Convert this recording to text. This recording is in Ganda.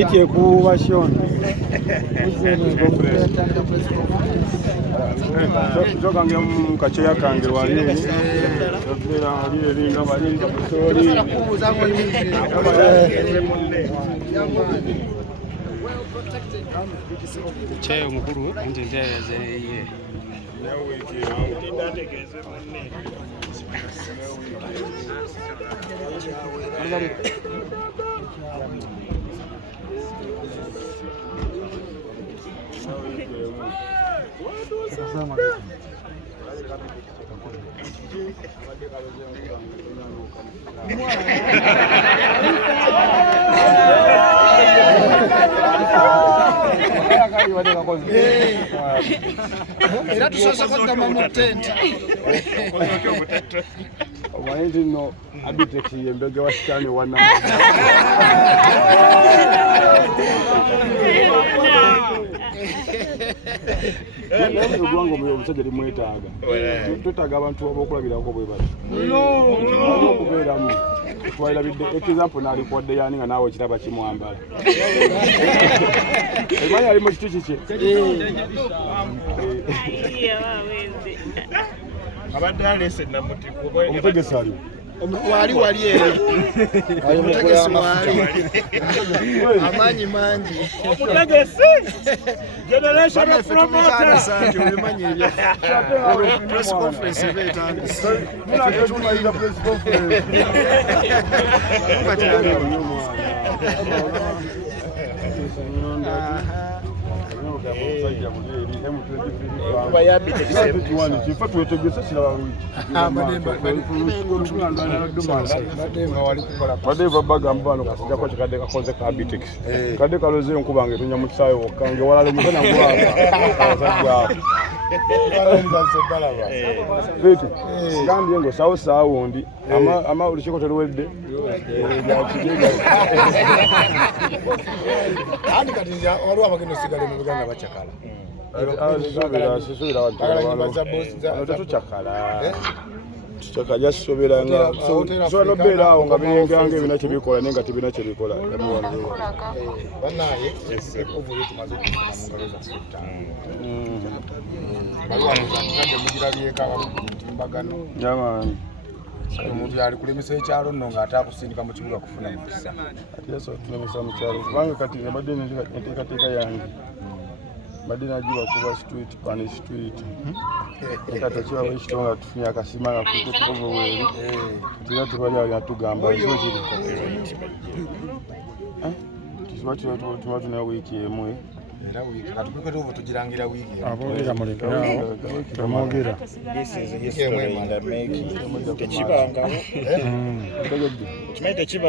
Iti ekubashona. Choka nge mkacheya kange wali. Tokera wali linga wali kusori. Cheo mukuru anje ndeze ye. Era tusosa kugamba mu tent. Omanyi no abitex yembege washitani wana. Ogwango bwe omusajja limwetaaga. Tutaaga abantu abokulabirako bwe bati. Okubeeramu. Twalabidde example n'alikodde yani nga naawe kiraba kimwambala. Emanyi ali mu kitu kike. Abadde alese namuti kuba omutegesi ali. Wali ere. Omutegesi wali. Amanyi mangi. Omutegesi. Generation promoter. Sanjo bimanyi ebyo. Press conference betandise. Tunaiza press conference. Badeva bagamba bano kasijako kikadde kakoze ka Bitex. Kadde kaloze nkuba nge tunya mu kisayo okange walale muzana ngwapa. Viti, gambye ngo sawo ndi ama ulichiko teruwedde. Andi kati ya waliwo abagenda osigala mu buganda bacakala. Sisubira tuchakala. Tuchakala sisubira nga so no beera awo nga bengange ebina kibikola nenga tibina kibikola. Banaye ovuye tumaze kufuna mu ngalo za sita. Jamani. Omuntu ali kulemesa ekyalo nno ng'ataakusindika mu kibuga kufuna mukisa. Ati yeso tulemesa mu kyalo. Kubanga kati nabadde nteekateeka yange. Badde nagiba kuba street pani street. Kati kiba ekitonga tufunye akasima nga kutukuva weeri. Tira tubali atugamba ekyo kiri. Tuba tuna wiiki emu. Era wiiki katukuke tuvo tugirangira wiiki. Aboogera muleke awo. Tamwogera. Tekibanga. Kimaite kiba